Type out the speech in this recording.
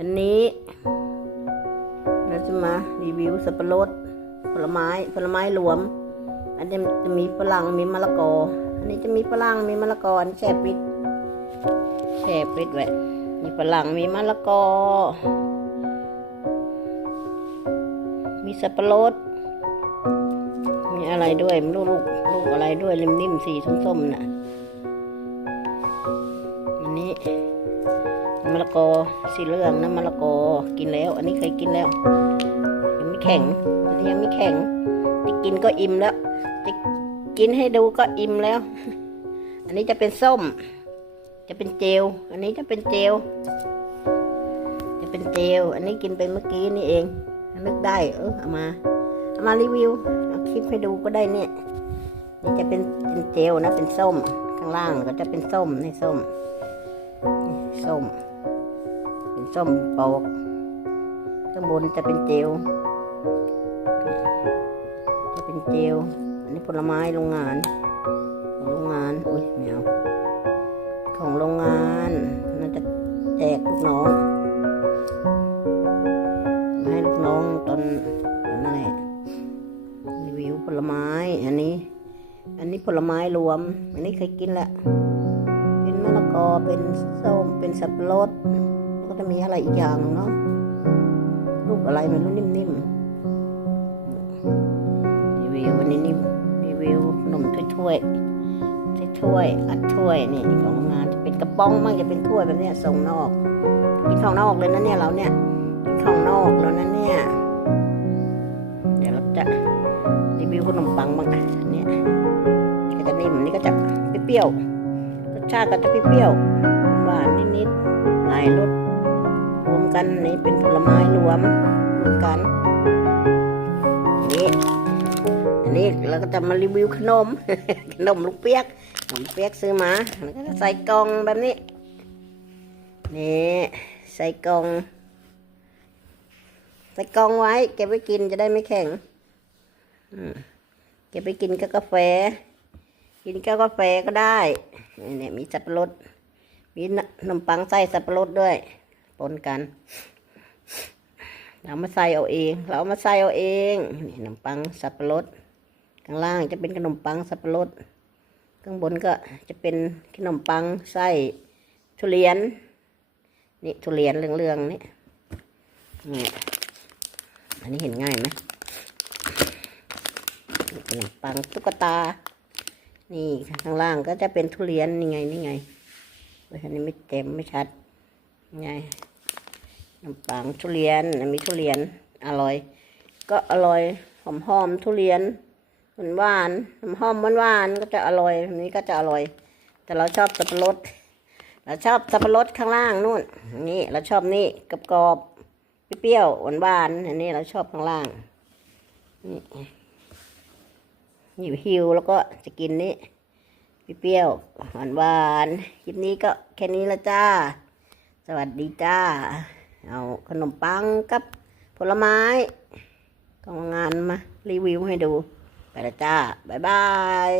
อันนี้ เราจะมารีวิวสับปะรดผลไม้ผลไม้รวม อันนี้จะมีฝรั่งมีมะละกอ อันนี้จะมีฝรั่งมีมะละกออันแช่ปิดแช่ปิดไว้มีฝรั่งมีมะละกอ มีสับปะรดมีอะไรด้วยมีลูกลูกอะไรด้วย นิ่มๆสีส้มๆน่ะ นี้มะละกอสีเหลืองนะมะละกอกินแล้ว อันนี้เคยกินแล้ว ยังไม่แข็งอันนี้ยังไม่แข็งจะกินก็อิ่มแล้วจะกินให้ดูก็อิ่มแล้ว อันนี้จะเป็นส้ม จะเป็นเจล อันนี้จะเป็นเจล จะเป็นเจล อันนี้กินไปเมื่อกี้นี่เองนึกได้ เออเอามาเอามารีวิวเอาคลิปให้ดูก็ได้เนี่ยนี่จะเป็นเป็นเจลนะเป็นส้ม ข้างล่างก็จะเป็นส้มในส้ม ส้ม เป็นส้มปอกข้างบนจะเป็นเจลจะเป็นเจลอันนี้ผลไม้โรงงาน ของโรงงานอุ้ยแมวของโรงงานน่าจะแจกลูกน้องให้ลูกน้องตอนตอนนั่นแหละรีวิวผลไม้อันนี้ อันนี้ผลไม้รวม อันนี้เคยกินและเป็น มะละกอเป็นส้มเป็นสับปะรดก็จะมีอะไรอีกอย่างเนาะลูกอะไรไม่รู้นิ่มๆรีวิวอันนี้นิ่มรีวิวขนมถ้วยๆถ้วยอัดถ้วยนี่ของงานจะเป็นกระป๋องบ้างจะเป็นถ้วยแบบเนี้ยส่งนอกกินของนอกเลยนะเนี่ยเราเนี่ยกินของนอกแล้วนะเนี่ยเดี๋ยวเราจะรีวิวขนมปังบ้างอะเนี่ยนี่ก็จะนิ่มอันนี่ก็จะเปรี้ยวๆ ชาติก็จะเปรี้ยวหวานนิดๆหลายรสรวมกันนี่เป็นผลไม้รวมรวมกันนี่อันนี้เราก็จะมารีวิวขนม ขนมลูกเปียกขนมเปียกซื้อมาแล้วก็จะใส่กล่องแบบนี้นี่ใส่กล่องใส่กล่องไว้เก็บไว้กินจะได้ไม่แข็งเก็บไปกินกับกาแฟ กินกับกาแฟก็ได้นี่เนี่ยมีสับปะรด มีขนมปังใส่สับปะรดด้วยปนกันเรามาใส่เอาเอง เราเอามาใส่เอาเองนี่ขนมปังสับปะรดข้างล่างจะเป็นขนมปังสับปะรด ข้างบนก็จะเป็นขนมปังไส้ทุเรียน นี่ทุเรียนเรืองๆนี่นี่อันนี้เห็นง่ายไหมขนมปังตุ๊กตา นี่ข้างล่างก็จะเป็นทุเรียนนี่ไงนี่ไงเว้ยอันนี้ไม่เต็มไม่ชัดไงขนมปังทุเรียนมีทุเรียนอร่อย ก็อร่อยหอมหอมทุเรียนหวานหวานหอมหอมหวานหวานก็จะอร่อยอันนี้ก็จะอร่อย แต่เราชอบสับปะรดเราชอบสับปะรดข้างล่างนู่นนี่เราชอบนี่กรอบกรอบเปรี้ยวหวานหวานอันนี้เราชอบข้างล่างนี่ หิวหิวแล้วก็จะกินนี้เปรี้ยวหวานหวานคลิปนี้ก็แค่นี้ละจ้า สวัสดีจ้า เอาขนมปังกับผลไม้ของงานมารีวิวให้ดู ไปละจ้า บ๊ายบาย